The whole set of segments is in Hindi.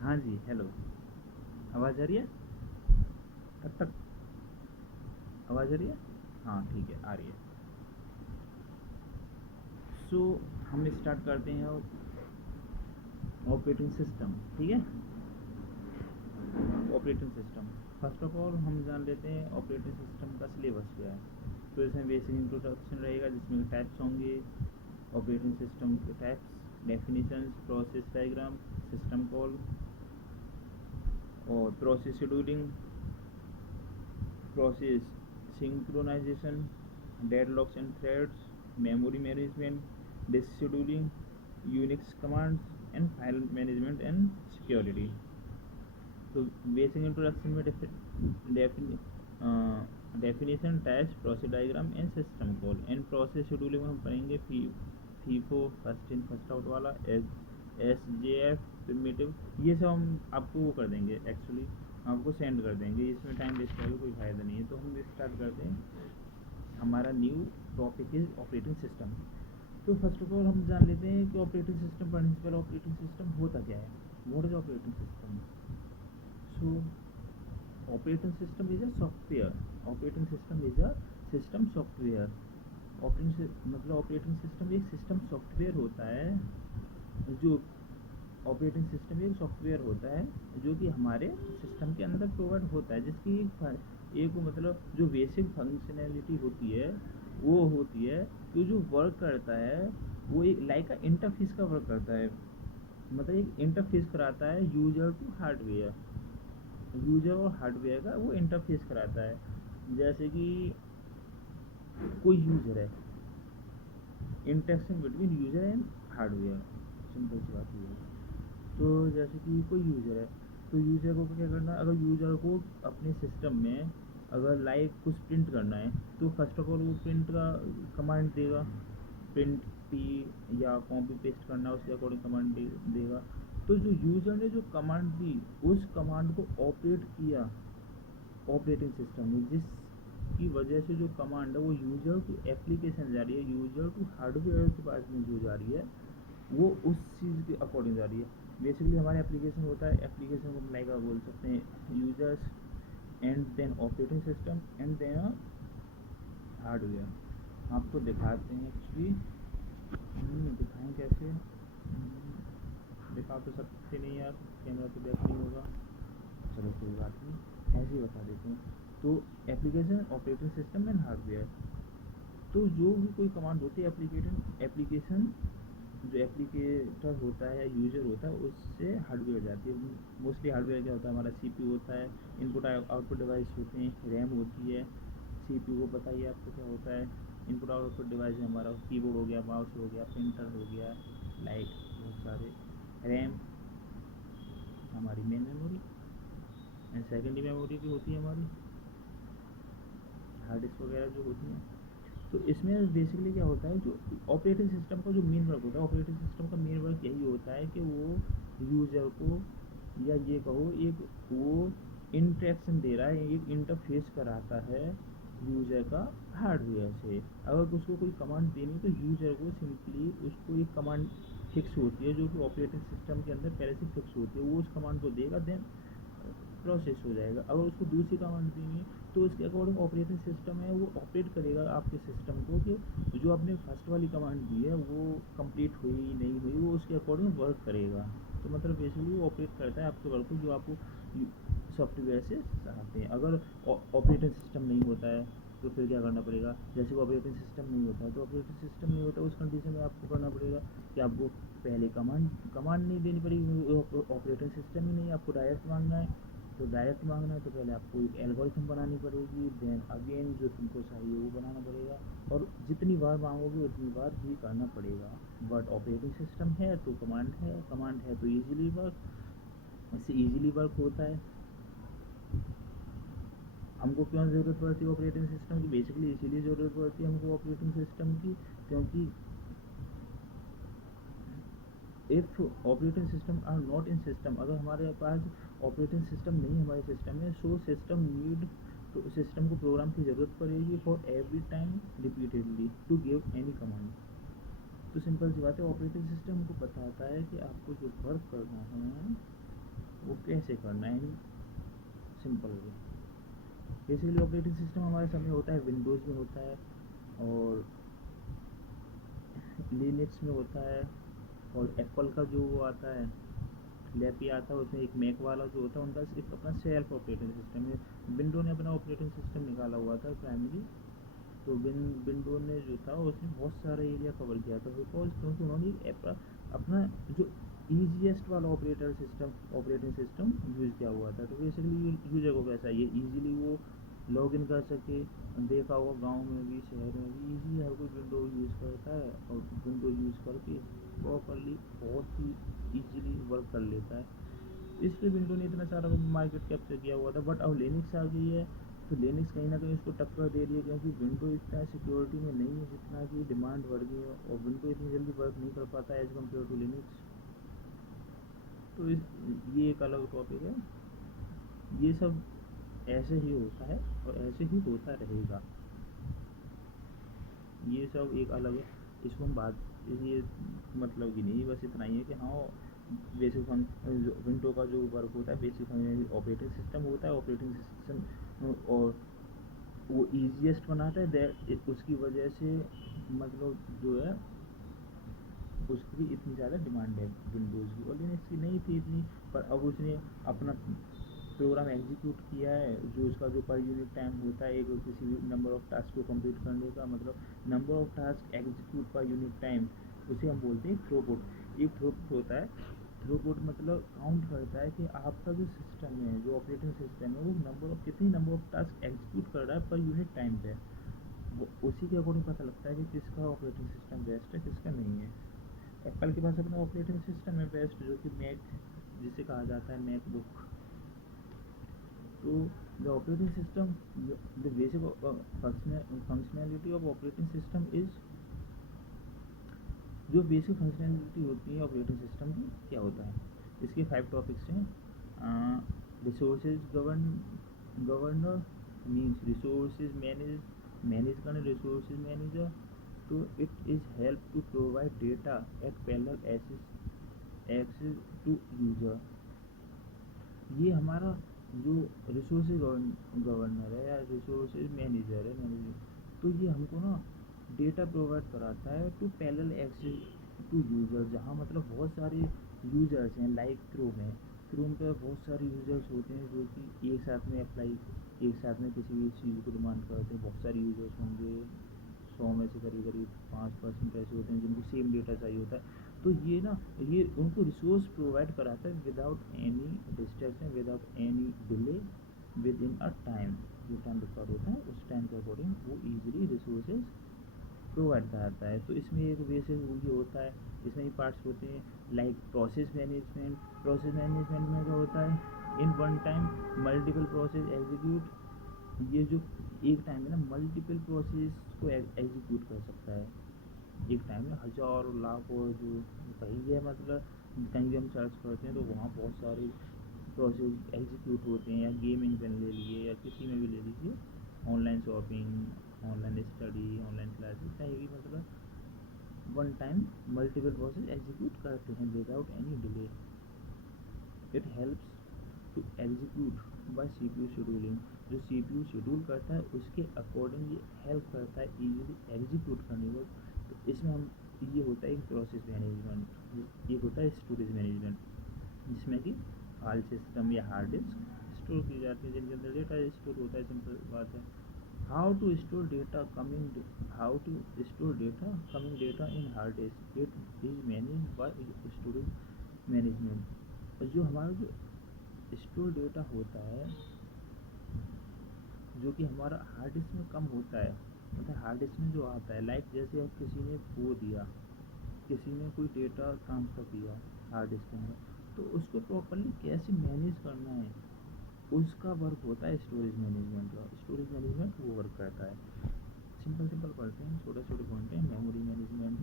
हाँ जी, हेलो। आवाज़ आ रही है? तब तक आवाज़ आ रही है? हाँ, ठीक है, आ रही है। सो हम स्टार्ट करते हैं ऑपरेटिंग सिस्टम, ठीक है? Operating system. First of all हम जान लेते हैं ऑपरेटिंग सिस्टम का सिलेबस क्या है। तो इसमें बेसिक इंट्रोडक्शन रहेगा जिसमें टाइप्स होंगे, ऑपरेटिंग सिस्टम के types, definitions, process diagram, system call और process scheduling, process synchronization, deadlocks and threads, memory management, disk scheduling, Unix commands and file management and security. तो बेसिक इंट्रोडक्शन में definition, types, process diagram and system call and process scheduling में हम पढ़ेंगे FIFO, first in first out वाला, SJF, प्रिमिटिव, ये सब हम आपको वो कर देंगे, एक्चुअली आपको सेंड कर देंगे। इसमें टाइम वेस्ट करने का कोई फ़ायदा नहीं है। तो हम स्टार्ट करते हैं। हमारा new topic is operating system. तो फर्स्ट ऑफ ऑल हम जान लेते हैं कि ऑपरेटिंग सिस्टम पढ़ने से पहले ऑपरेटिंग सिस्टम होता क्या है। What is operating system? So operating system is a software. Operating system is a system software. मतलब ऑपरेटिंग सिस्टम एक सिस्टम सॉफ्टवेयर होता है। जो ऑपरेटिंग सिस्टम एक सॉफ्टवेयर होता है जो कि हमारे सिस्टम के अंदर प्रोवाइड होता है, जिसकी एक मतलब जो बेसिक फंक्शनैलिटी होती है वो होती है कि जो वर्क करता है वो एक लाइक इंटरफेस का वर्क करता है। मतलब एक इंटरफेस कराता है यूजर टू हार्डवेयर, यूजर और हार्डवेयर का वो इंटरफेस कराता है। जैसे कि कोई यूजर है, interaction between user and hardware, simple सी बात ये है। तो जैसे कि कोई यूज़र है, तो यूज़र को क्या करना है, अगर यूज़र को अपने सिस्टम में अगर लाइक कुछ प्रिंट करना है तो फर्स्ट ऑफ ऑल वो प्रिंट का कमांड देगा, प्रिंट टी या कॉपी पेस्ट करना उसके अकॉर्डिंग कमांड देगा। तो जो यूज़र ने जो कमांड दी उस कमांड को ऑपरेट किया ऑपरेटिंग सिस्टम में, जिसकी वजह से जो कमांड है वो यूज़र टू एप्लीकेशन जा रही है, यूज़र टू हार्डवेयर के पास में जो जा रही है वो उस चीज़ के अकॉर्डिंग जा रही है। बेसिकली हमारा एप्लीकेशन होता है, एप्लीकेशन को हम लाइक बोल सकते हैं users and then operating system and then hardware. आपको दिखाते हैं एक्चुअली, दिखाएं कैसे। दिखा तो सकते नहीं यार, कैमरा तो बैक नहीं होगा। चलो कोई बात नहीं, ऐसे ही बता देते हैं। तो application, operating system and hardware. तो जो भी कोई कमांड होती है एप्लीकेशन जो एप्लीकेटर होता है या यूज़र होता है उससे हार्डवेयर जाती है। मोस्टली हार्डवेयर क्या होता है, हमारा CPU होता है, इनपुट आउटपुट डिवाइस होते हैं, रैम होती है। CPU को पता ही है आपको क्या होता है। इनपुट आउटपुट डिवाइस हमारा कीबोर्ड हो गया, माउस हो गया, प्रिंटर हो गया, लाइक बहुत सारे। रैम हमारी main memory and secondary memory भी होती है हमारी, हार्ड डिस्क वगैरह जो होती हैं। तो इसमें बेसिकली क्या होता है, जो ऑपरेटिंग सिस्टम का जो मेन वर्क होता है, ऑपरेटिंग सिस्टम का मेन वर्क यही होता है कि वो यूज़र को या ये कहो एक वो इंटरेक्शन दे रहा है, एक इंटरफेस कराता है यूज़र का हार्डवेयर से। अगर उसको कोई कमांड देनी है तो यूज़र को सिंपली उसको एक कमांड फिक्स होती है जो कि ऑपरेटिंग सिस्टम के अंदर पहले से फिक्स होती है, वो उस कमांड को देगा, देन प्रोसेस हो जाएगा। अगर उसको दूसरी कमांड देनी है तो उसके अकॉर्डिंग ऑपरेटिंग सिस्टम है वो ऑपरेट करेगा आपके सिस्टम को कि जो आपने फर्स्ट वाली कमांड दी है वो कंप्लीट हुई नहीं हुई, वो उसके अकॉर्डिंग वर्क करेगा। तो मतलब बेसिकली वो ऑपरेट करता है आपके वर्क को जो आपको सॉफ्टवेयर से चाहते हैं। अगर ऑपरेटिंग सिस्टम नहीं होता है तो फिर क्या करना पड़ेगा, जैसे कि ऑपरेटिंग सिस्टम नहीं होता है तो ऑपरेटिंग सिस्टम नहीं होता, उस कंडीशन में आपको करना पड़ेगा कि आपको पहले कमांड नहीं देनी पड़ेगी, ऑपरेटिंग सिस्टम ही नहीं, आपको डायरेक्ट मांगना है। तो डायरेक्ट मांगना है तो पहले आपको एक एल्गोरिथम बनानी पड़ेगी, देन अगेन जो तुमको चाहिए वो बनाना पड़ेगा, और जितनी बार मांगोगे उतनी बार ही करना पड़ेगा। बट ऑपरेटिंग सिस्टम है तो कमांड है तो ईजिली वर्क, इससे ईजिली वर्क होता है। हमको क्यों ज़रूरत पड़ती है ऑपरेटिंग सिस्टम की? बेसिकली इसीलिए ज़रूरत पड़ती है हमको ऑपरेटिंग सिस्टम की, क्योंकि if operating system are not in system, अगर हमारे पास ऑपरेटिंग सिस्टम नहीं हमारे सिस्टम में, सो सिस्टम नीड, तो सिस्टम को प्रोग्राम की ज़रूरत पड़ेगी for every time repeatedly to give any command. तो सिंपल सी बात है, ऑपरेटिंग सिस्टम को बताता है कि आपको जो वर्क करना है वो कैसे करना है simple way. Basically operating system हमारे समय होता है विंडोज़ में होता है और लिनक्स में होता है, और एप्पल का जो वो आता है लैपी आता है उसमें एक मैक वाला जो होता है उनका एक अपना सेल्फ ऑपरेटिंग सिस्टम है। विंडो ने अपना ऑपरेटिंग सिस्टम निकाला हुआ था प्राइमरी, तो विंडो ने जो था उसने बहुत सारा एरिया कवर किया था बिकॉज क्योंकि उन्होंने अपना जो ईजीएस्ट वाला ऑपरेटिंग सिस्टम यूज़ किया हुआ था। तो बेसिकली यूजर को कैसा ये ईजिली वो लॉग इन कर सके। देखा होगा गांव में भी शहर में भी ईजी हर कोई विंडो यूज़ करता है और विंडो यूज़ करके प्रॉपरली बहुत ही ईजिली वर्क कर लेता है। इसलिए विंडो ने इतना सारा मार्केट कैप्चर किया हुआ था। बट अब लिनक्स आ गई है तो लिनक्स कहीं ना कहीं उसको टक्कर दे रही है, क्योंकि विंडो इतना सिक्योरिटी में नहीं है जितना कि डिमांड बढ़ गई है, और विंडो इतनी जल्दी वर्क नहीं कर पाता है एज कम्पेयर टू लिनक्स। तो ये एक अलग टॉपिक है। ये सब ऐसे ही होता है और ऐसे ही होता रहेगा। ये सब एक अलग है, इसको हम बात ये मतलब कि नहीं, बस इतना ही है कि हाँ बेसिक विंडो का जो वर्क होता है बेसिक ऑपरेटिंग सिस्टम होता है। ऑपरेटिंग सिस्टम और वो ईजीएस्ट बनाता है दैट उसकी वजह से मतलब जो है उसकी इतनी ज़्यादा डिमांड है विंडोज़ की, और लिनक्स की नहीं थी इतनी। पर अब उसने अपना प्रोग्राम एग्जीक्यूट किया है जो उसका जो पर यूनिट टाइम होता है एक किसी भी नंबर ऑफ़ टास्क को कंप्लीट करने का, मतलब number of task execute per unit time, उसे हम बोलते हैं थ्रूपुट। एक थ्रूपुट होता है, थ्रूपुट मतलब काउंट करता है कि आपका जो सिस्टम है जो ऑपरेटिंग सिस्टम है वो कितनी नंबर ऑफ़ टास्क एग्जीक्यूट कर रहा है पर यूनिट टाइम पे। वो उसी के अकॉर्डिंग पता लगता है कि किसका ऑपरेटिंग सिस्टम बेस्ट है किसका नहीं है। एप्पल के पास अपना ऑपरेटिंग सिस्टम है बेस्ट जो कि मैक जिसे कहा जाता है मैकबुक। तो the operating system the basic functionality of operating system is, जो बेसिक फंक्शनैलिटी होती है ऑपरेटिंग सिस्टम की क्या होता है। इसके 5 टॉपिक्स हैं। Resources governor means resources manage करना, रिसोर्सेज मैनेजर। तो it is help to provide data at parallel access to user. ये हमारा जो रिसोर्सेज गवर्नर है या रिसोर्सेज मैनेजर है तो ये हमको ना डेटा प्रोवाइड कराता है to parallel access to user, जहाँ मतलब बहुत सारे यूज़र्स हैं। लाइक क्रोम पे बहुत सारे यूज़र्स होते हैं जो कि एक साथ में किसी भी चीज़ को डिमांड करते हैं। बहुत सारे यूज़र्स होंगे, 100 में से करीब करीब 5% ऐसे होते हैं जिनको सेम डेटा चाहिए होता है। तो ये उनको रिसोर्स प्रोवाइड कराता है without any distraction, without any delay, with in a time. जो टाइम रिकॉर्ड होता है उस टाइम के अकॉर्डिंग वो ईजिली रिसोर्सेज प्रोवाइड कराता है। तो इसमें एक बेसिक ये होता है, इसमें ही पार्ट्स होते हैं like process management. Process management में क्या होता है, in one time multiple process execute. ये जो एक टाइम में ना मल्टीपल प्रोसेस को एग्जीक्यूट कर सकता है एक टाइम में, हज़ारों लाखों जो कहीं भी है, मतलब कहीं भी हम सर्च करते हैं तो वहाँ बहुत सारे प्रोसेस एग्जीक्यूट होते हैं। या गेमिंग पे ले लिए या किसी में भी ले लीजिए, online shopping, online study, online classes, कहीं भी मतलब one time multiple process execute करते हैं without any delay. It helps to execute by CPU scheduling. जो CPU शेड्यूल करता है उसके अकॉर्डिंग ये हेल्प करता है ईजिली एग्जीक्यूट करने में। तो इसमें हम ये होता है एक प्रोसेस मैनेजमेंट, एक होता है स्टोरेज मैनेजमेंट, जिसमें कि फाइल सिस्टम या हार्ड डिस्क स्टोर की जाती है जिनके अंदर डेटा स्टोर होता है। सिंपल बात है। How to store data coming data in hard disk, it is manage by storage management. जो हमारा जो स्टोर डेटा होता है जो कि हमारा हार्ड डिस्क में कम होता है, मतलब हार्ड डिस्क में जो आता है लाइक जैसे अब किसी ने खो दिया, किसी ने कोई डेटा ट्रांसफ़र किया हार्ड डिस्क के अंदर, तो उसको प्रॉपरली कैसे मैनेज करना है उसका वर्क होता है स्टोरेज मैनेजमेंट का। स्टोरेज मैनेजमेंट वो वर्क करता है। सिंपल पढ़ते हैं, छोटे पॉइंट हैं। मेमोरी मैनेजमेंट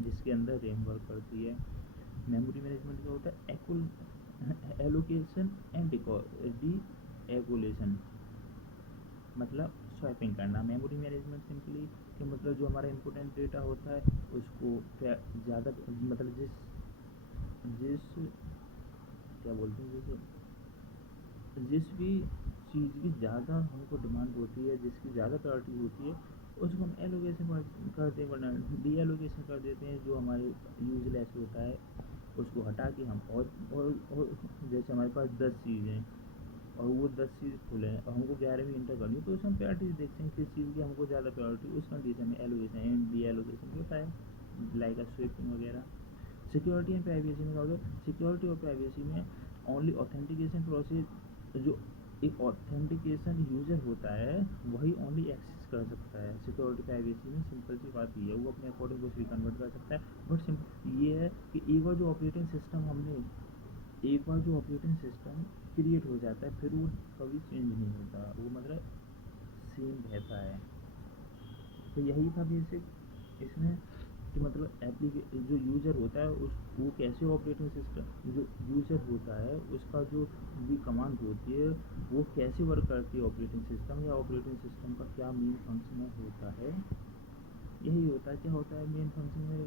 जिसके अंदर रैम वर्क करती है। मेमोरी मैनेजमेंट क्या होता है, एलोकेशन एंड डी एगोलेशन, मतलब स्वैपिंग करना। मेमोरी मैनेजमेंट सिंपली कि मतलब जो हमारा इम्पोर्टेंट डेटा होता है उसको ज़्यादा मतलब जिस जिस क्या बोलते हैं, जैसे जिस भी चीज़ की ज़्यादा हमको डिमांड होती है, जिसकी ज़्यादा प्रायोरिटी होती है, उसको हम एलोकेशन करते हैं, वरना डी एलोकेशन कर देते हैं। जो हमारे यूजलेस होता है उसको हटा के हम और जैसे हमारे पास 10 चीज़ हैं और वो 10 चीज़ फुल है और हमको 11वीं इंटर करनी है, तो उसमें प्रायोरिटी देखते हैं किस चीज़ की हमको ज़्यादा प्रायोरिटी, उस कंडीशन में एलोकेशन एंड डी एलोकेशन होता है, लाइक अ स्वीपिंग वगैरह। सिक्योरिटी एंड प्राइवेसी में क्या होता है, सिक्योरिटी और प्राइवेसी में ओनली ऑथेंटिकेशन प्रोसेस, जो एक ऑथेंटिकेशन यूजर होता है वही ओनली एक्सेस कर सकता है। सिक्योरिटी प्राइवेसी में सिंपल सी बात ही है, वो अपने अकॉर्डिंग कुछ भी कन्वर्ट कर सकता है। बट सिंपल ये है कि एक बार जो ऑपरेटिंग सिस्टम क्रिएट हो जाता है, फिर वो कभी चेंज नहीं होता, वो मतलब सेम रहता है। तो यही था बेसिक इसमें कि मतलब जो यूज़र होता है उस वो कैसे ऑपरेटिंग सिस्टम, जो यूज़र होता है उसका जो भी कमांड होती है वो कैसे वर्क करती है ऑपरेटिंग सिस्टम, या ऑपरेटिंग सिस्टम का क्या मेन फंक्शन होता है। यही होता है, क्या होता है मेन फंक्शन में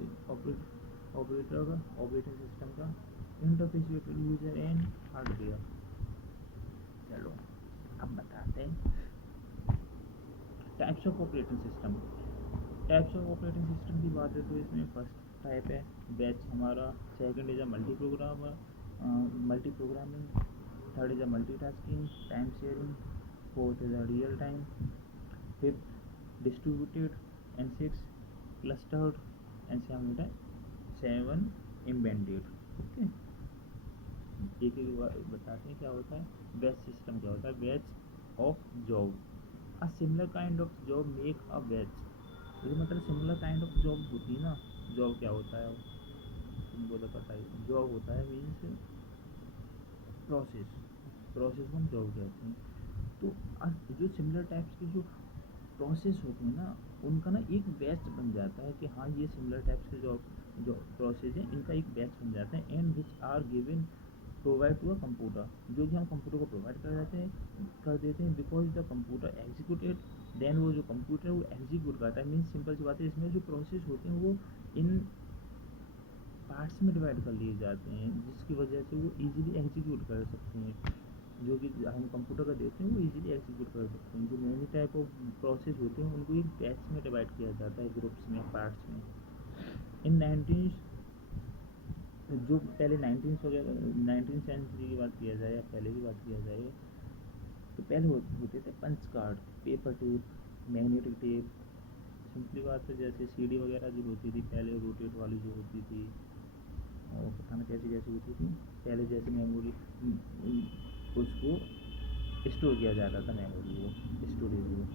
ऑपरेटर का, ऑपरेटिंग सिस्टम का interface between user and hardware. चलो अब बताते हैं types of operating system. Types of operating system की बात है तो इसमें फर्स्ट टाइप है बैच हमारा, second is a multi programming, third is a multitasking, time sharing, fourth is a real time, fifth distributed, and six clustered, and seven embedded. Okay, एक एक बताते हैं क्या होता है। बैच सिस्टम क्या होता है, batch of job, a similar kind of job make a batch. ये मतलब सिमिलर काइंड ऑफ जॉब होती है ना। जॉब क्या होता है तुमको तो पता ही, जॉब होता है मीन्स प्रोसेस, प्रोसेस को हम जॉब कहते हैं। तो जो सिमिलर टाइप्स की जो प्रोसेस होती है ना, उनका ना एक बैच बन जाता है कि हाँ ये सिमिलर टाइप्स के जो प्रोसेस हैं इनका एक बैच बन जाता है, and which are given provide to a computer, जो कि हम कंप्यूटर को प्रोवाइड कर देते हैं because the computer executed, then वो जो कंप्यूटर वो एग्जीक्यूट करता है। मीन्स सिंपल सी बात है, इसमें जो प्रोसेस होते हैं वो इन पार्ट्स में डिवाइड कर लिए जाते हैं, जिसकी वजह से वो इजीली एग्जीक्यूट कर सकते हैं। जो कि हम कंप्यूटर का देते हैं वो इजीली एग्जीक्यूट कर सकते हैं। जो मेनी टाइप ऑफ प्रोसेस होते हैं उनको एक बैच में डिवाइड किया जाता है, ग्रुप्स में, पार्ट्स में। इन 19 जो पहले 19 सेंचुरी की बात किया जाए या पहले की बात किया जाए तो पहले होते थे punch card, paper tape, magnetic tape. Simply बात है जैसे सीडी वगैरह जो होती थी पहले, रोटेट वाली जो होती थी, और पता नहीं कैसी कैसी होती थी पहले, जैसे मेमोरी उसको स्टोर किया जाता था, मेमोरी वो स्टोरेज वो।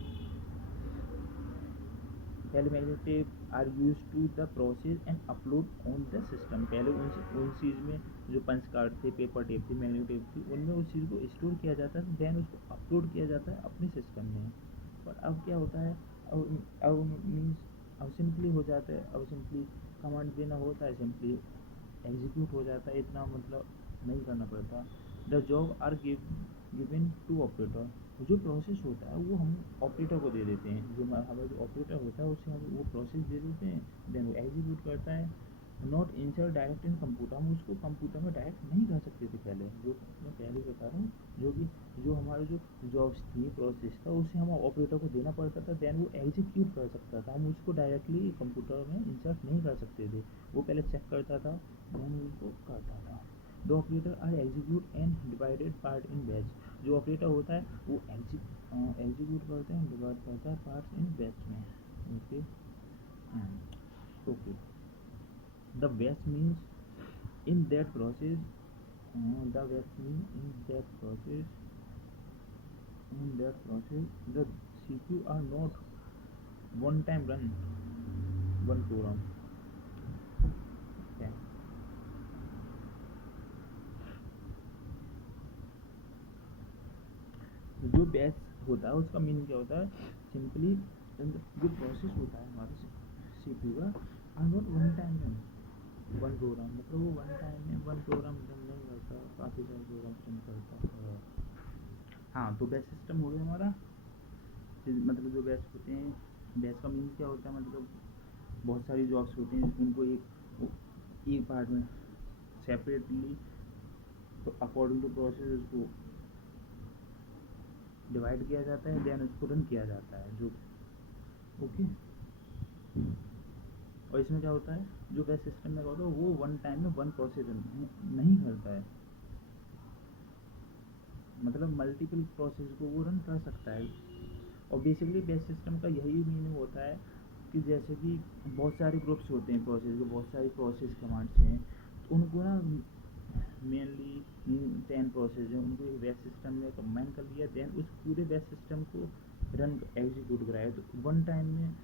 पहले magnetic tape are use to the process and upload on the system. पहले उन चीज़ में जो पंच कार्ड थे, पेपर टेप थी, मैग्नेटिक टेप थी, उनमें उस चीज़ को स्टोर किया जाता है, देन उसको अपलोड किया जाता है अपने सिस्टम में। पर अब क्या होता है, अब मीन्स अब सिंपली हो जाता है, अब सिंपली कमांड देना होता है, सिंपली एग्जीक्यूट हो जाता है, इतना मतलब नहीं करना पड़ता। The job are given to operator, जो प्रोसेस होता है वो हम ऑपरेटर को दे देते हैं, जो हमारा जो ऑपरेटर होता है उससे हम वो प्रोसेस दे देते हैं, देन वो एग्जीक्यूट करता है। Not insert direct in computer, हम उसको कंप्यूटर में डायरेक्ट नहीं कर सकते थे पहले, जो मैं पहले बता रहा हूँ, जो कि जो हमारा जो जॉब्स थी, प्रोसेस था, उसे हम ऑपरेटर को देना पड़ता था, देन वो एग्जीक्यूट कर सकता था। हम उसको डायरेक्टली कंप्यूटर में इंसर्ट नहीं कर सकते थे, वो पहले चेक करता था देन उसको करता था। The operator are execute and divided part in batch, जो ऑपरेटर होता है वो एग्जीक्यूट करता है, डिवाइड करता है पार्ट्स इन बैच में। Okay, okay, the batch means in that process the batch means in that process the CPU are not one time run one program। okay, जो बैच होता है उसका मीनिंग क्या होता है, सिंपली जो प्रोसेस होता है हमारे CPU का are not one time run one program, मतलब वो वन टाइम में वन प्रोग्राम रन नहीं करता, काफ़ी सारे प्रोग्राम रन करता है। हाँ, तो बैच सिस्टम हो गया हमारा। मतलब जो बैच होते हैं, बैच का मीन्स क्या होता है, मतलब बहुत सारी जॉब्स होती हैं उनको एक पार्ट में सेपरेटली अकॉर्डिंग टू प्रोसेस उसको डिवाइड किया जाता है, देन उसको रन किया जाता है जो ओके। और इसमें क्या होता है, जो बैच सिस्टम में होता है वो वन टाइम में वन प्रोसेस नहीं करता है, मतलब मल्टीपल प्रोसेस को वो रन कर सकता है। और बेसिकली बैच सिस्टम का यही मीनिंग होता है कि जैसे कि बहुत सारे ग्रुप्स होते हैं प्रोसेस के, बहुत सारी प्रोसेस कमांड्स हैं, तो उनको ना मेनली 10 प्रोसेस हैं, उनको एक बैच सिस्टम में कंबाइन कर लिया, देन उस पूरे बैच सिस्टम को रन एग्जीक्यूट कराया। तो वन टाइम में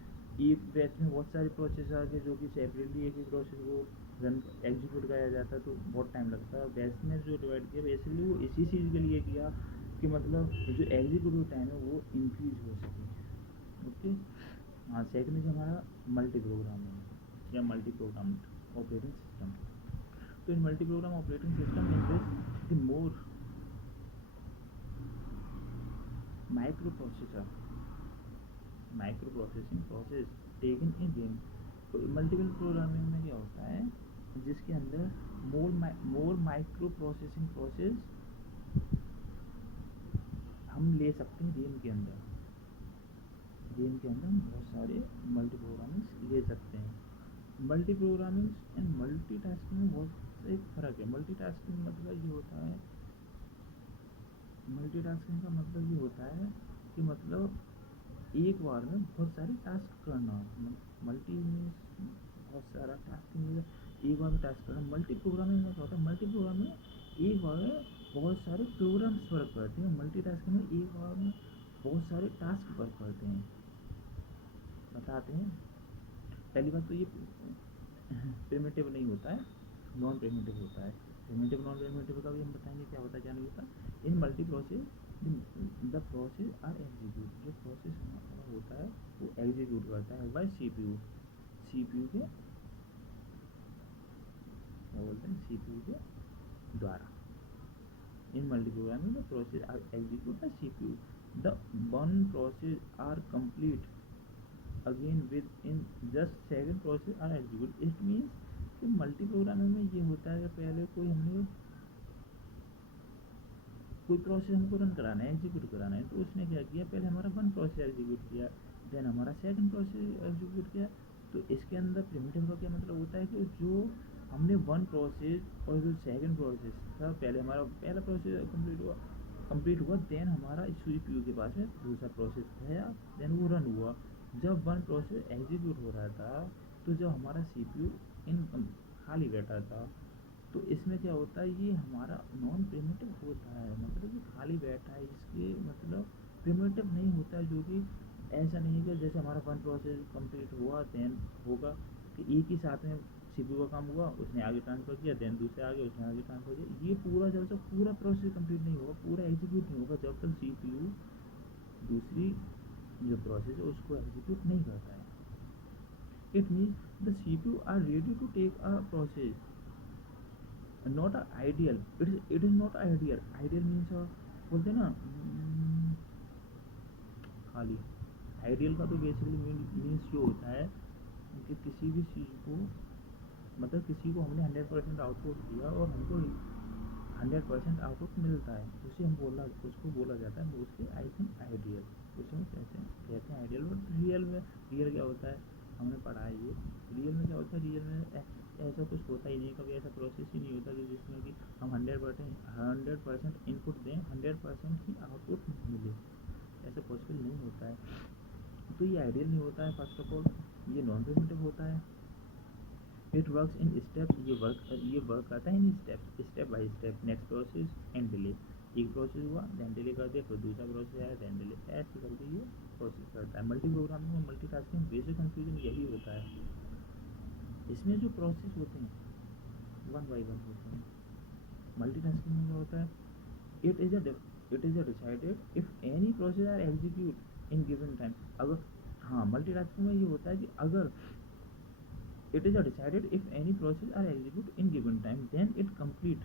एक बैच में बहुत सारे प्रोसेस आ गए जो कि सेपरेटली एक ही प्रोसेस को रन एग्जीक्यूट कराया जाता है, तो बहुत टाइम लगता है। बैच में जो डिवाइड किया बेसिकली वो इसी चीज़ के लिए किया कि मतलब जो एग्जीक्यूटिव टाइम है वो इंक्रीज हो सके। ओके। हाँ, सेकंड है हमारा मल्टी प्रोग्रामिंग या मल्टी प्रोग्राम ऑपरेटिंग सिस्टम। तो in multi program operating system in this the more micro processing process taken in game. तो मल्टीपल प्रोग्रामिंग में क्या होता है, जिसके अंदर मोर माइक्रो प्रोसेसिंग प्रोसेस हम ले सकते हैं गेम के अंदर। गेम के अंदर हम बहुत सारे मल्टी प्रोग्रामिंग ले सकते हैं। Multi programming and multi tasking में बहुत एक फ़र्क है। मल्टी टास्किंग मतलब ये होता है, मल्टी टास्किंग का मतलब ये होता है कि मतलब एक बार में बहुत सारे टास्क करना। मल्टी मीन्स बहुत सारा टास्किंग, एक बार में टास्क करना। मल्टी प्रोग्रामिंग में क्या होता है, मल्टी प्रोग्रामिंग एक बार में बहुत सारे प्रोग्राम्स वर्क करते हैं, मल्टी टास्किंग में एक बार में बहुत सारे टास्क वर्क करते हैं। बताते हैं, पहली बात तो ये प्रिमिटिव नहीं होता है, नॉन प्रिमिटिव होता है। प्रिमिटिव नॉन प्रिमिटिव का भी हम बताएंगे क्या होता है क्या नहीं होता। In multi process the process are execute, जो प्रोसेस हमारा होता है वो एग्जीक्यूट करता है बाय सीपीयू के क्या बोलते हैं, सीपीयू के द्वारा। In multi programming the process are execute by CPU, the one process are complete again with in just second process are execute. It means कि मल्टी प्रोग्रामिंग में ये होता है कि पहले कोई प्रोसेस हमको रन कराना है, एग्जीक्यूट कराना है, तो उसने क्या किया, पहले हमारा वन प्रोसेस एग्जीक्यूट किया, देन हमारा सेकंड प्रोसेस एग्जीक्यूट किया। तो इसके अंदर प्रिमिटिव का क्या मतलब होता है कि जो हमने वन प्रोसेस और जो सेकंड प्रोसेस था, पहले हमारा पहला प्रोसेस कंप्लीट हुआ, देन हमारा सीपीयू के पास में दूसरा प्रोसेस गया, देन वो रन हुआ। जब वन प्रोसेस एग्जीक्यूट हो रहा था तो जब हमारा सीपीयू इन खाली बैठा था, तो इसमें क्या होता है, ये हमारा नॉन प्रिमिटिव होता है, मतलब कि खाली बैठा है, इसके मतलब प्रिमिटिव नहीं होता है। जो कि ऐसा नहीं है कि जैसे हमारा वन प्रोसेस कंप्लीट हुआ देन होगा कि एक ही साथ में सीपीयू का काम हुआ, उसने आगे ट्रांसफ़र किया, देन दूसरे आगे उसने आगे ट्रांसफ़र किया। ये पूरा जब तक पूरा प्रोसेस कंप्लीट नहीं होगा, पूरा एग्जीक्यूट नहीं होगा, जब तक सीपीयू दूसरी जो प्रोसेस है उसको एग्जीक्यूट नहीं करता है। It means the CPU are ready to take a process, not ideal, it is not ideal. Ideal means बोलते हैं ना खाली। आइडियल का तो बेसिकली मीन्स ये होता है कि किसी भी चीज़ को, मतलब किसी को हमने 100% आउटपुट दिया और हमको 100% आउटपुट मिलता है, उसे हम उसको बोला जाता है उसके आई थिंक आइडियल, उसे हम कहते हैं आइडियल। बट रियल क्या होता है, हमने पढ़ा है ये। रियल में क्या होता है, रियल में ऐसा कुछ होता ही नहीं, कभी ऐसा प्रोसेस ही नहीं होता कि जिसमें कि हम 100% इनपुट दें, 100% ही आउटपुट मिले, ऐसा पॉसिबल नहीं होता है। तो ये आइडियल नहीं होता है, फर्स्ट ऑफ ऑल ये नॉन प्रिमिटिव होता है। इट वर्क्स इन स्टेप, ये वर्क करता है in step by step, next process and delay. एक प्रोसेस हुआ देन डिले कर दिया, फिर दूसरा प्रोसेस आया देन डिले, ऐसे करके ये प्रोसेस करता है। मल्टी प्रोग्रामिंग में मल्टी टास्किंग बेसिक कंफ्यूजन यही होता है, इसमें जो प्रोसेस होते हैं वन बाई वन होते हैं। मल्टी टास्किंग में क्या होता है, it is a decided if any process are execute in given time. अगर हाँ, मल्टी टास्किंग में ये होता है कि अगर it is decided if any process are execute in given time then it complete,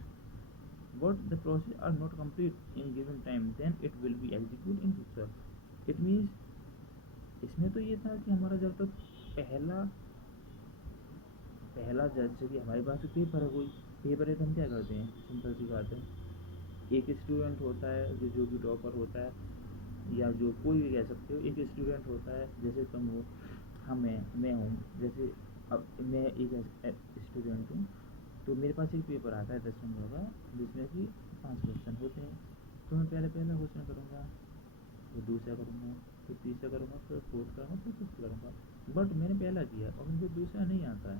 what the process are not complete in given time then it will be execute in future। it means इसमें तो ये था कि हमारा जब तक पहला जैसे कि हमारे पास पेपर है, कोई पेपर है तो हम क्या करते हैं, सिंपल सी बात है, एक स्टूडेंट होता है जो भी टॉपर होता है, या जो कोई भी कह सकते हो, एक स्टूडेंट होता है, जैसे तुम हो, मैं हूँ, जैसे अब मैं एक स्टूडेंट हूँ, तो मेरे पास एक पेपर आता है 10 नंबर का, जिसमें कि 5 क्वेश्चन होते हैं। तो मैं पहला क्वेश्चन करूँगा, फिर दूसरा करूँगा, फिर तीसरा करूँगा, फिर फोर्थ करूँगा, फिर फिफ्थ करूँगा। बट मैंने पहला किया और मुझे दूसरा नहीं आता है।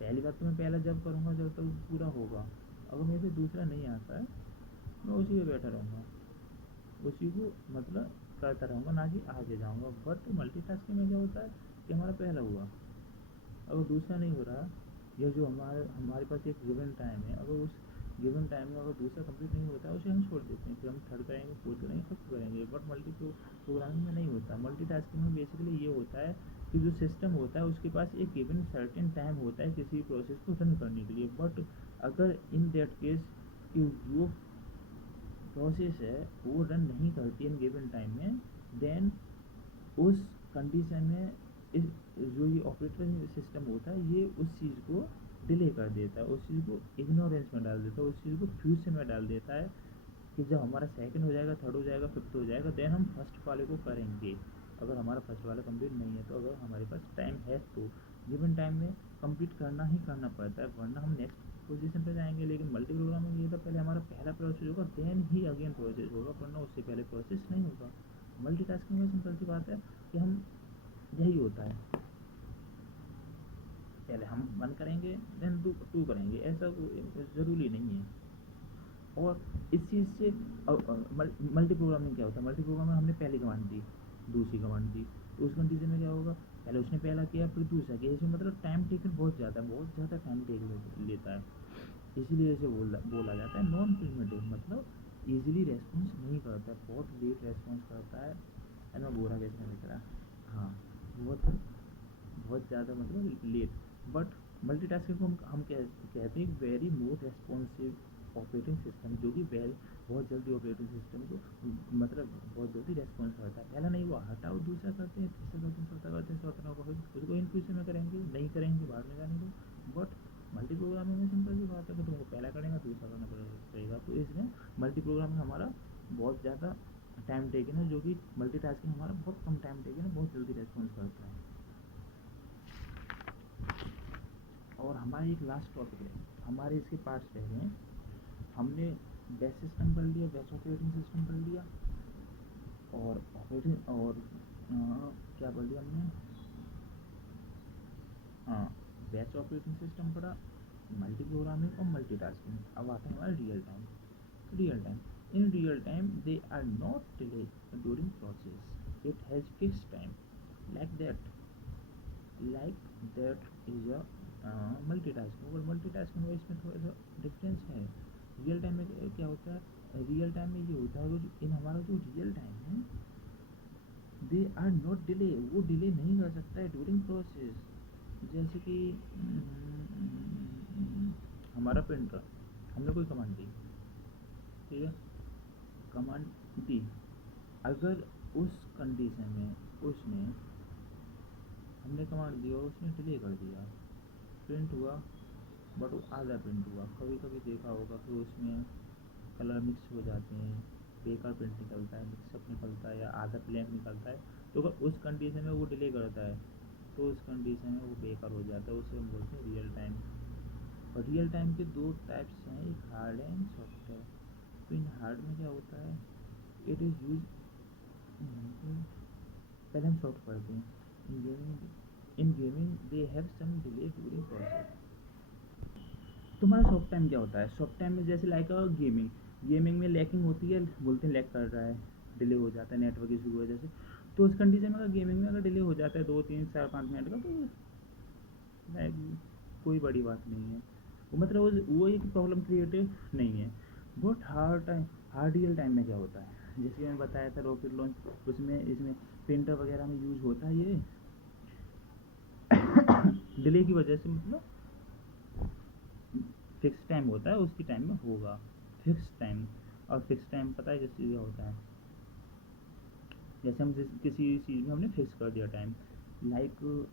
पहली बात तो मैं पहला जब करूँगा जब तक पूरा होगा, अगर मेरे से दूसरा नहीं आता है, मैं उसी पे बैठा रहूँगा, उसी को मतलब करता रहूँगा, ना कि आगे जाऊँगा। बट मल्टीटास्किंग में क्या होता है कि हमारा पहला हुआ, अगर दूसरा नहीं हो रहा, या जो हमारे पास एक गिवन टाइम है, अगर उस गिवन टाइम में अगर दूसरा कंप्लीट नहीं होता है, उसे हम छोड़ देते हैं, फिर हम थर्ड करेंगे, फोर्थ करेंगे, फिफ्थ करेंगे। बट प्रोग्रामिंग में नहीं होता। मल्टीटास्किंग में बेसिकली ये होता है कि जो सिस्टम होता है उसके पास एक गिवन सर्टेन टाइम होता है किसी प्रोसेस को रन करने के लिए। बट अगर इन दैट केस कि वो प्रोसेस है वो रन नहीं करती इन गिवन टाइम में, देन उस कंडीशन में इस जो ये ऑपरेटिंग सिस्टम होता है, ये उस चीज़ को डिले कर देता है, उस चीज़ को इग्नोरेंस में डाल देता है, उस चीज़ को फ्यूचर में डाल देता है कि जब हमारा सेकंड हो जाएगा, थर्ड हो जाएगा, फिफ्थ हो जाएगा, देन हम फर्स्ट वाले को करेंगे। अगर हमारा फर्स्ट वाला कंप्लीट नहीं है, तो अगर हमारे पास टाइम है तो गिवन टाइम में कंप्लीट करना ही करना पड़ता है, वरना हम नेक्स्ट पोजीशन पे जाएंगे। लेकिन मल्टी प्रोग्रामिंग में ये था, पहले हमारा पहला प्रोसेस होगा, देन ही अगेन प्रोसेस होगा, वरना उससे पहले प्रोसेस नहीं होगा। मल्टीटास्किंग में सिंपल सी बात है कि हम यही होता है, पहले हम वन करेंगे, देन टू करेंगे, ऐसा ज़रूरी नहीं है। और इस चीज़ से मल्टी प्रोग्रामिंग क्या होता है, मल्टी प्रोग्रामिंग हमने पहली कमांड दी, दूसरी कमांड दी, तो उस कंडीशन में क्या होगा, पहले उसने पहला किया, फिर दूसरा किया, इसमें मतलब टाइम टेकन बहुत ज़्यादा टाइम लेता है। इसीलिए इसे बोला जाता है नॉन प्रिमिटिव, मतलब ईजिली रेस्पॉन्स नहीं करता है, बहुत लेट रेस्पॉन्स करता है। एंड मैं बोला कैसे लिख रहा, हाँ, बहुत ज़्यादा मतलब लेट। बट मल्टीटास्किंग को हम कहते हैं very more responsive operating system, जो कि बहुत जल्दी ऑपरेटिंग सिस्टम को मतलब बहुत जल्दी रेस्पॉन्स करता है। पहला नहीं हुआ, हटाओ, दूसरा करते हैं, तीसरा करते हैं, चौथा करते हैं, चौथा होगा, उसको इन फ्यूचर में करेंगे, नहीं करेंगे बाद में जाने दो। बट मल्टी प्रोग्रामिंग में सिंपल सी बात है कि तुमको पहला करेगा, दूसरा करना पड़ेगा। तो इसमें मल्टी प्रोग्रामिंग हमारा बहुत ज़्यादा टाइम टेकन है, जो कि मल्टीटास्किंग हमारा बहुत कम टाइम टेकन है, बहुत जल्दी रेस्पॉन्स करता है। और हमारा एक लास्ट टॉपिक है, हमारे इसके पार्ट्स रह गए हैं। हमने बेस सिस्टम पढ़ लिया, बेस ऑपरेटिंग सिस्टम पढ़ लिया, और ऑपरेटिंग और क्या पढ़ लिया हमने, हाँ, बेस ऑपरेटिंग सिस्टम पढ़ा, मल्टी प्रोग्रामिंग और मल्टीटास्किंग। अब आता है हमारा real time. In real time they are not delay during process, it has fix time, like that is a multitasking. और मल्टीटास्किंग में इसमें थोड़ा सा डिफरेंस है। रियल टाइम में क्या होता है, रियल टाइम में ये होता है कि इन हमारा जो रियल टाइम है, दे आर नॉट डिले, वो डिले नहीं कर सकता है ड्यूरिंग प्रोसेस। जैसे कि हमारा प्रिंटर, हमने कोई कमांड दी, ठीक है, कमांड दी, अगर उस कंडीशन में उसने हमने कमांड दी और उसने डिले कर दिया, प्रिंट हुआ बट वो आधा प्रिंट हुआ। कभी कभी देखा होगा कि उसमें कलर मिक्स हो जाते हैं, बेकार प्रिंट निकलता है, मिक्सअप निकलता है, या आधा ब्लैंक निकलता है। तो अगर उस कंडीशन में वो डिले करता है, तो उस कंडीशन में वो बेकार हो जाता है, उसे हम बोलते हैं रियल टाइम। और रियल टाइम के दो टाइप्स हैं, एक हार्ड है, एंड सॉफ्ट है। तो इन हार्ड में क्या होता है, इट इज़ यूज, पहले हम सॉफ्ट पढ़ते हैं। In gaming they have some delay during process. तुम्हारा सॉफ्ट टाइम क्या होता है, सॉफ्ट टाइम में जैसे लाइक गेमिंग में लैकिंग होती है, बोलते हैं लैग कर रहा है, डिले हो जाता है नेटवर्क इशू की वजह से। तो उस कंडीशन में अगर गेमिंग में अगर डिले हो जाता है 2 3 4 5 मिनट का, तो लाइक कोई बड़ी बात नहीं है, वो मतलब वो एक प्रॉब्लम क्रिएटिव नहीं है। बट हार्ड रियल टाइम में क्या होता है, जैसे मैंने बताया था रॉकेट लॉन्च, उसमें इसमें प्रिंटर वगैरह में यूज़ होता है ये डिले की वजह से, मतलब फिक्स टाइम होता है, उसकी टाइम में होगा फिक्स टाइम। और फिक्स टाइम पता है जैसे ये होता है, जैसे हम किसी चीज़ में हमने फिक्स कर दिया टाइम, लाइक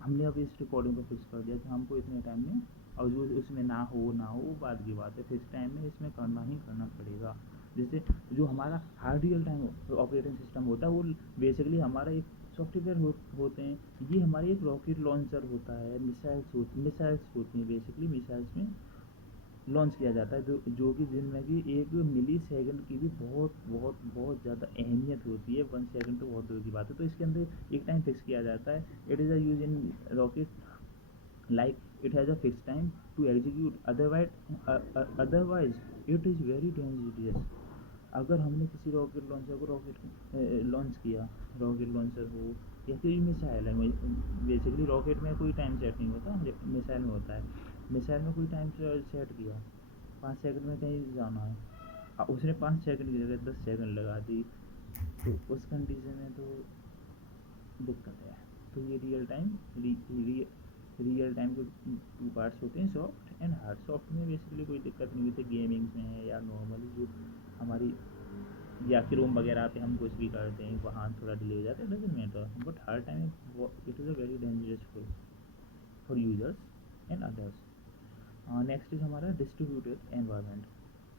हमने अभी इस रिकॉर्डिंग को फिक्स कर दिया कि हमको इतने टाइम में और जो उसमें ना हो वो बात की बात है, फिक्स टाइम में इसमें करना ही करना पड़ेगा। जैसे जो हमारा hard real time operating system होता है वो बेसिकली हमारा एक सॉफ्टवेयर होते हैं। ये हमारी एक रॉकेट लॉन्चर होता है, मिसाइल्स होती हैं, बेसिकली मिसाइल्स में लॉन्च किया जाता है, जो कि जिनमें कि एक मिली सेकंड की भी बहुत बहुत बहुत ज़्यादा अहमियत होती है। 1 सेकंड तो बहुत दूर की बात है। तो इसके अंदर एक टाइम फिक्स किया जाता है। It is a use in rocket like it has a fixed time to execute, otherwise it is very dangerous। अगर हमने किसी रॉकेट लॉन्चर को लॉन्च किया, रॉकेट लॉन्चर हो या कोई मिसाइल है, बेसिकली रॉकेट में कोई टाइम सेट नहीं होता, मिसाइल में होता है। मिसाइल में कोई टाइम सेट किया, 5 सेकंड में कहीं जाना है, उसने 5 सेकंड की जगह 10 सेकंड लगा दी, तो उस कंडीशन में तो दिक्कत है। तो ये रियल टाइम के 2 पार्ट्स होते हैं, सॉफ्ट एंड हार्ड। सॉफ्ट में बेसिकली कोई दिक्कत नहीं होती, गेमिंग्स में है या नॉर्मली जो हमारी या फिर रूम वगैरह पे हम कुछ भी करते हैं वहाँ थोड़ा डिले हो जाता है, doesn't matter. But hard time it is a very dangerous for users and others. Next is हमारा डिस्ट्रीब्यूटेड एनवायरनमेंट।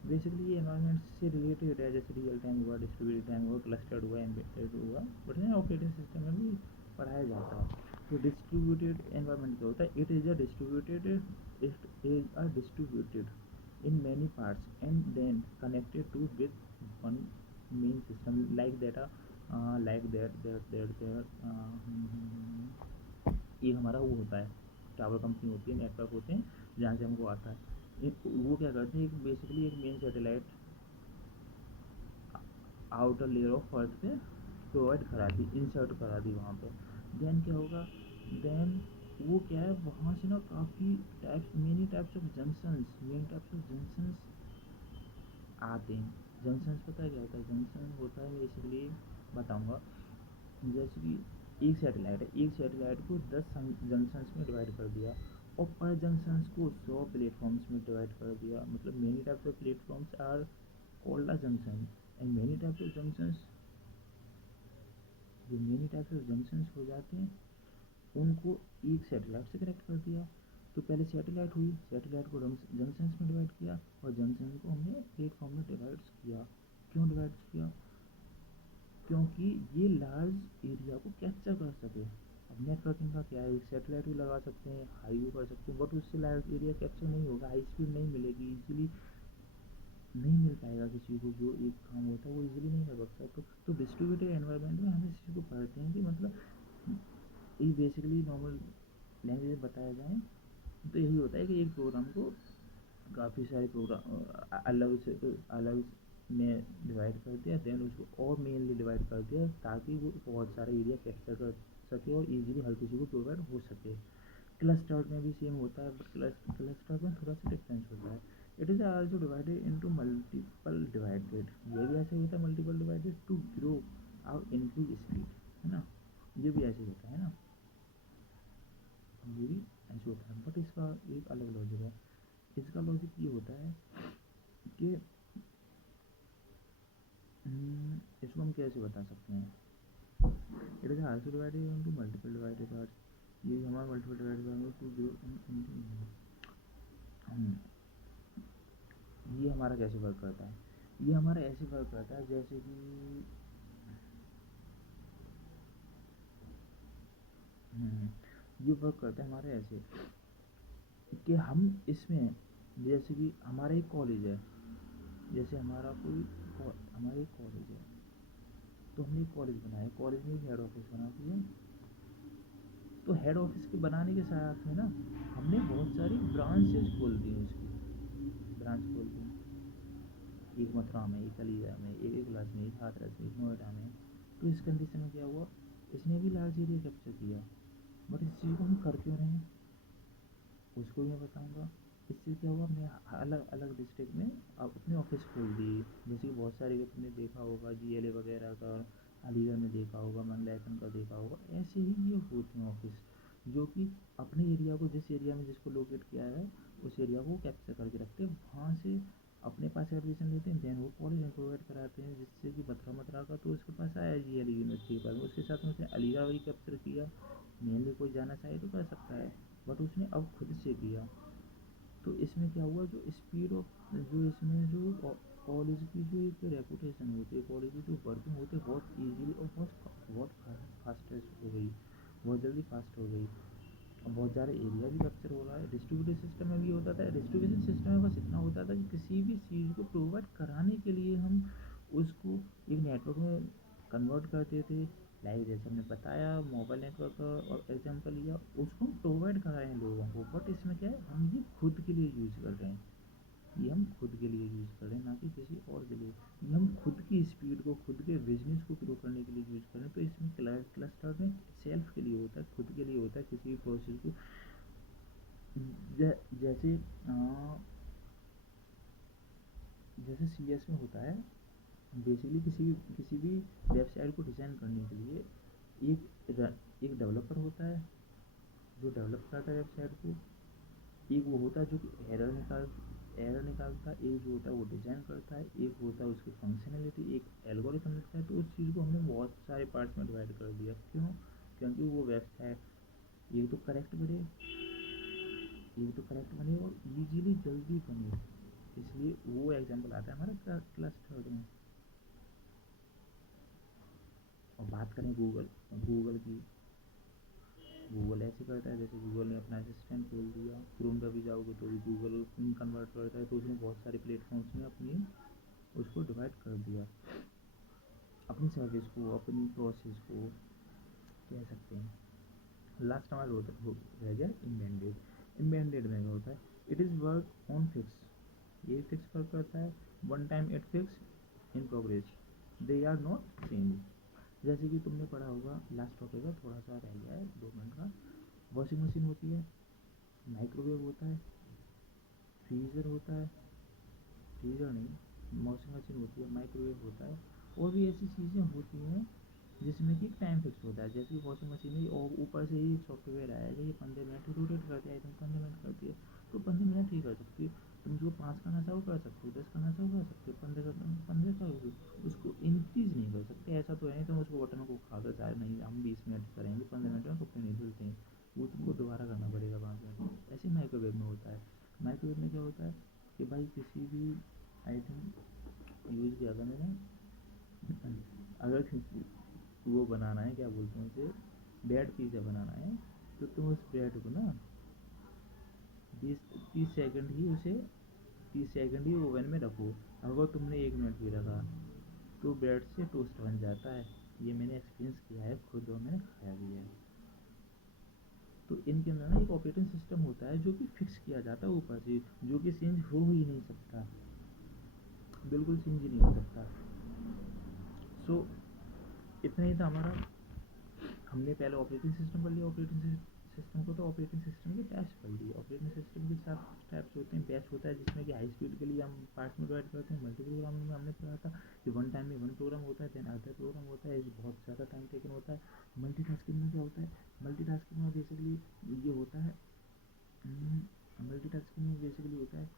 बेसिकली ये एनवायरनमेंट से रिलेटेड है, जैसे रियल टाइम हुआ, डिस्ट्रीब्यूटेड टाइम हुआ, क्लस्टर्ड हुआ, एम्बेडेड हुआ, बट है ऑपरेटिंग सिस्टम में भी पढ़ाया जाता है। तो डिस्ट्रीब्यूटेड एनवायरनमेंट क्या होता है? It is a distributed in many parts and then connected to with one main system like that like ये हमारा वो होता है, टावर कंपनी होती है, नेटवर्क होते हैं जहाँ से हमको आता है। वो क्या करते हैं, एक बेसिकली एक main satellite outer layer of earth पे प्रोवाइड करा दी, इंसर्ट करा दी वहाँ पे। देन क्या होगा, देन वो क्या है, वहाँ से ना काफ़ी मेनी टाइप्स ऑफ जंक्शंस आते हैं। जंक्शंस पता है क्या होता है? जंक्शन होता है बेसिकली, बताऊँगा। जैसे कि एक सैटेलाइट को 10 जंक्शंस में डिवाइड कर दिया, और पर जंक्शंस को 100 प्लेटफॉर्म्स में डिवाइड कर दिया। मतलब many types of platforms are called a junction and many types of junctions. जो मेनी टाइप्स ऑफ जंक्शंस हो जाते हैं उनको एक सैटेलाइट से कनेक्ट कर दिया। तो पहले सैटेलाइट हुई, सैटेलाइट को जंक्शंस में डिवाइड किया, और जंक्शन को हमने प्लेटफॉर्म में डिवाइड किया। क्यों डिवाइड किया? क्योंकि ये लार्ज एरिया को कैप्चर कर सके। अब नेटवर्किंग का क्या है, एक सैटेलाइट भी लगा सकते हैं, हाई भी कर सकते हैं, बट उससे लार्ज एरिया कैप्चर नहीं होगा, हाई स्पीड नहीं मिलेगी, इजीली नहीं मिल पाएगा किसी को। जो एक काम होता है वो इजीली नहीं कर सकता। तो डिस्ट्रीब्यूटेड एनवायरनमेंट में हम इस चीज़ को पढ़ते हैं कि मतलब ये बेसिकली नॉर्मल लैंग्वेज में बताया जाए तो यही होता है कि एक प्रोग्राम को काफ़ी सारे प्रोग्राम अलग में डिवाइड कर दिया, देन उसको और मेनली डिवाइड कर दिया ताकि वो बहुत सारा एरिया कैप्चर कर सके और इजीली हर किसी को प्रोवाइड हो सके। क्लस्टर में भी सेम होता है, बट क्लस्टर में थोड़ा सा डिफरेंस होता है। It is also divided into multiple divided. ये भी ऐसे होता है, मल्टीपल डिवाइडेड टू ग्रो और इंक्रीज स्पीड, है ना। ये भी ऐसे होता है ना, ये भी ऐसे होता है, बट इसका एक अलग लॉजिक है। इसका लॉजिक ये होता है कि इसको हम कैसे बता सकते हैं? It is also divided into multiple divided parts. ये हमारा मल्टीपल डिवाइडेड टू ग्रो। ये हमारा कैसे वर्क करता है? ये हमारा ऐसे वर्क करता है जैसे कि ये वर्क करता है हमारे ऐसे कि हम इसमें, जैसे कि हमारा एक कॉलेज है, जैसे हमारा एक कॉलेज है, तो हमने एक कॉलेज बनाया, कॉलेज में एक हेड ऑफिस बना दिया। तो हेड ऑफिस के बनाने के साथ में ना हमने बहुत सारी ब्रांचेस खोल दी, उसकी ब्रांच खोल दी। एक मथुरा में, एक अलीगढ़ में, एक इगलास में, एक हाथरस में, एक नोएडा में। तो इस कंडीशन में क्या हुआ, इसने भी लार्ज एरिया कैप्चर किया। बट इस चीज़ को हम कर क्यों रहे हैं उसको मैं बताऊंगा। इससे क्या हुआ, हमने अलग अलग डिस्ट्रिक्ट में अब अपने ऑफिस खोल दिए। जैसे कि बहुत सारे तुमने देखा होगा GLA वगैरह का, अलीगढ़ में देखा होगा, मंगलैकन का देखा होगा। ऐसे ही ये होते हैं ऑफिस, जो कि अपने एरिया को, जिस एरिया में जिसको लोकेट किया है उस एरिया को कैप्चर करके रखते हैं, वहाँ से अपने पास एडमिशन लेते हैं, देन वो कॉलेज में प्रोवाइड कराते हैं। जिससे कि मथुरा का तो उसके पास आया GLA यूनिवर्सिटी के पास, उसके साथ में उसने अलीगढ़ वही कैप्चर किया। मेनली कोई जाना चाहे तो कर सकता है, बट उसने अब खुद से किया। तो इसमें क्या हुआ, जो स्पीड ऑफ जो इसमें जो कॉलेज की जो एक रेपुटेशन होती है, कॉलेज की जो वर्किंग होती है बहुत ईजीली और बहुत फास्टेस्ट हो गई, बहुत जल्दी फास्ट हो गई। और बहुत ज़्यादा एरिया भी कैप्चर हो रहा है। डिस्ट्रीब्यूटेड सिस्टम में भी होता था, डिस्ट्रीब्यूशन सिस्टम में बस इतना होता था कि किसी भी चीज़ को प्रोवाइड कराने के लिए हम उसको एक नेटवर्क में कन्वर्ट करते थे। लाइक जैसे हमने बताया मोबाइल नेटवर्क का और एग्जांपल लिया, उसको हम प्रोवाइड करा रहे हैं लोगों को, बट इसमें क्या है, हम ये खुद के लिए यूज़ कर रहे हैं, ये हम खुद के लिए यूज़ कर रहे हैं, ना कि किसी और के लिए। ये हम खुद की स्पीड को, खुद के बिजनेस को ग्रो करने के लिए यूज़ कर रहे हैं। तो इसमें क्लस्टर में सेल्फ के लिए होता है, खुद के लिए होता है, किसी भी प्रोसेस को जैसे जैसे सी एस में होता है। बेसिकली किसी भी वेबसाइट को डिज़ाइन करने के लिए एक डेवलपर होता है जो डेवलप करता है वेबसाइट को, एक वो होता है जो कि एरर निकालता है, एक जो होता है वो डिज़ाइन करता है, एक होता है उसकी फंक्शनैलिटी, एक एल्गोरिथम लिखता है। तो उस चीज़ को हमने बहुत सारे पार्ट्स में डिवाइड कर दिया। क्यों? क्योंकि वो वेबसाइट एक तो करेक्ट बने और ईजीली जल्दी बने, इसलिए वो एग्जांपल आता है हमारे क्लस्टर्ड में। और बात करें गूगल की, गूगल ऐसे करता है जैसे गूगल ने अपना असिस्टेंट खोल दिया, क्रोम का भी जाओगे तो भी गूगल कन्वर्ट करता है। तो उसने बहुत सारे प्लेटफॉर्म्स में अपनी उसको डिवाइड कर दिया, अपनी सर्विस को, अपनी प्रोसेस को कह सकते हैं। लास्ट हमारा रह गया इम्बेडेड में क्या होता है, it is work on fix, ये फिक्स वर्क करता है, one time it fix in progress, they are not change. जैसे कि तुमने पढ़ा होगा, लास्ट टॉपिक है, थोड़ा सा रह गया है 2 मिनट का। वॉशिंग मशीन होती है, माइक्रोवेव होता है, फ्रीज़र होता है, फ्रीज़र नहीं, वॉशिंग मशीन होती है, माइक्रोवेव होता है, और भी ऐसी चीज़ें होती हैं जिसमें कि टाइम फिक्स होता है। जैसे कि वॉशिंग मशीन में और ऊपर से ही सॉफ्टवेयर आया है कि 15 मिनट रोटेट करती है, आई थिंक 15 मिनट करती है, तो 15 मिनट ही कर सकती है। तुम उसको 5 करना चाहो कर सकते हो, 10 करना चाहो कर सकते हो, 15 करोगे, उसको इंक्रीज़ नहीं कर सकते। ऐसा तो है नहीं तुम उसको बटन को खा दो, चाहे नहीं हम 20 मिनट करेंगे, 15 मिनट में कपड़े नहीं धुलते हैं, वो तुमको दोबारा करना पड़ेगा 5 मिनट। ऐसे ही माइक्रोवेव में होता है। माइक्रोवेव में क्या होता है कि भाई किसी भी, आई थिंक यूज़ किया था मैंने, अगर वो बनाना है, क्या बोलते हैं उसे, ब्रेड पिज़्ज़ा बनाना है, तो तुम उस ब्रेड को ना 20-30 सेकंड ही उसे 30 सेकंड ही ओवन में रखो। अगर तुमने 1 मिनट भी रखा तो ब्रेड से टोस्ट बन जाता है। ये मैंने एक्सपीरियंस किया है खुद और मैंने खाया भी है। तो इनके अंदर ना एक ऑपरेटिंग सिस्टम होता है जो कि फिक्स किया जाता है ऊपर से, जो कि चेंज हो ही नहीं सकता, बिल्कुल चेंज ही नहीं हो सकता। सो इतना ही था हमारा। हमने पहले ऑपरेटिंग सिस्टम कर लिया, ऑपरेटिंग सिस्टम को, तो ऑपरेटिंग सिस्टम के टाइप्स कर लिए। ऑपरेटिंग सिस्टम के 7 टाइप्स होते हैं। बेस्ट होता है जिसमें कि हाई स्पीड के लिए हम पार्ट्स में डिवाइड करते हैं। मल्टी प्रोग्रामिंग में हमने पढ़ा था कि वन टाइम में वन प्रोग्राम होता है, देन अदर प्रोग्राम होता है, बहुत ज़्यादा टाइम टेकन होता है। मल्टीटास्किंग में क्या होता है, मल्टीटास्किंग में बेसिकली ये होता है, मल्टीटास्किंग में बेसिकली होता है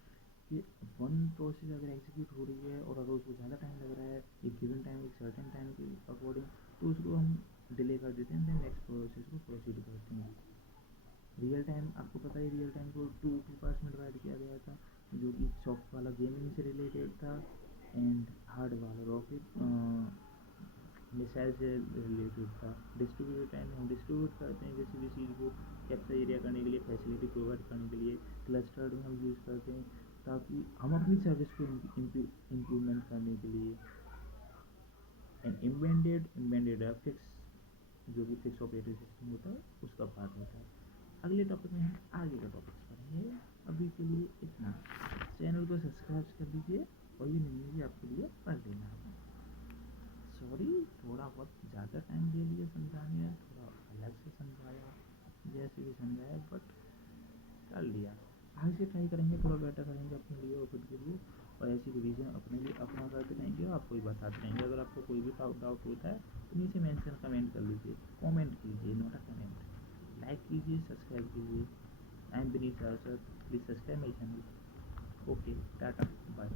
कि वन प्रोसेस अगर एग्जीक्यूट हो रही है और अगर उसको ज़्यादा टाइम लग रहा है एक गिवन टाइम, एक सर्टेन टाइम के अकॉर्डिंग, तो उसको हम डिले कर देते हैं, देन नेक्स्ट प्रोसेस को प्रोसीड करते हैं। रियल टाइम आपको पता है, रियल टाइम को टू पार्ट्स में डिवाइड किया गया था, जो कि सॉफ्ट वाला गेमिंग से रिलेटेड था एंड हार्ड वाला रॉकेट मिसाइल से रिलेटेड था। डिस्ट्रीब्यूटेड टाइम में हम डिस्ट्रीब्यूट करते हैं किसी भी चीज़ को कैप्चर एरिया करने के लिए, फैसिलिटी प्रोवाइड करने के लिए। क्लस्टर्ड में हम यूज़ करते हैं ताकि हम अपनी सर्विस को इम्प्रूवमेंट करने के लिए। एंड इम्बेडेड है फिक्स, जो कि फिक्स ऑपरेटिंग सिस्टम होता है उसका पार्ट होता है। अगले टॉपिक में हम आगे का टॉपिक्स पढ़ेंगे। अभी के लिए इतना। चैनल को सब्सक्राइब कर लीजिए और ये निम्न भी आपके लिए पढ़ लेना है। सॉरी थोड़ा बहुत ज़्यादा टाइम ले लिया समझाने में, थोड़ा अलग से समझाया, जैसे भी समझाया, बट कर लिया। आगे से ट्राई करेंगे, थोड़ा बेटर करेंगे अपने लिए और खुद के लिए, और ऐसी रिवीजन अपने लिए अपना करते रहेंगे और आपको भी बताते रहेंगे। अगर आपको कोई भी डाउट होता है तो नीचे मेंशन कमेंट कर लीजिए, कमेंट कीजिए, नॉट अ कमेंट। लाइक कीजिए, सब्सक्राइब कीजिए। I am Vineet sir, please subscribe my channel. Okay, tata, bye.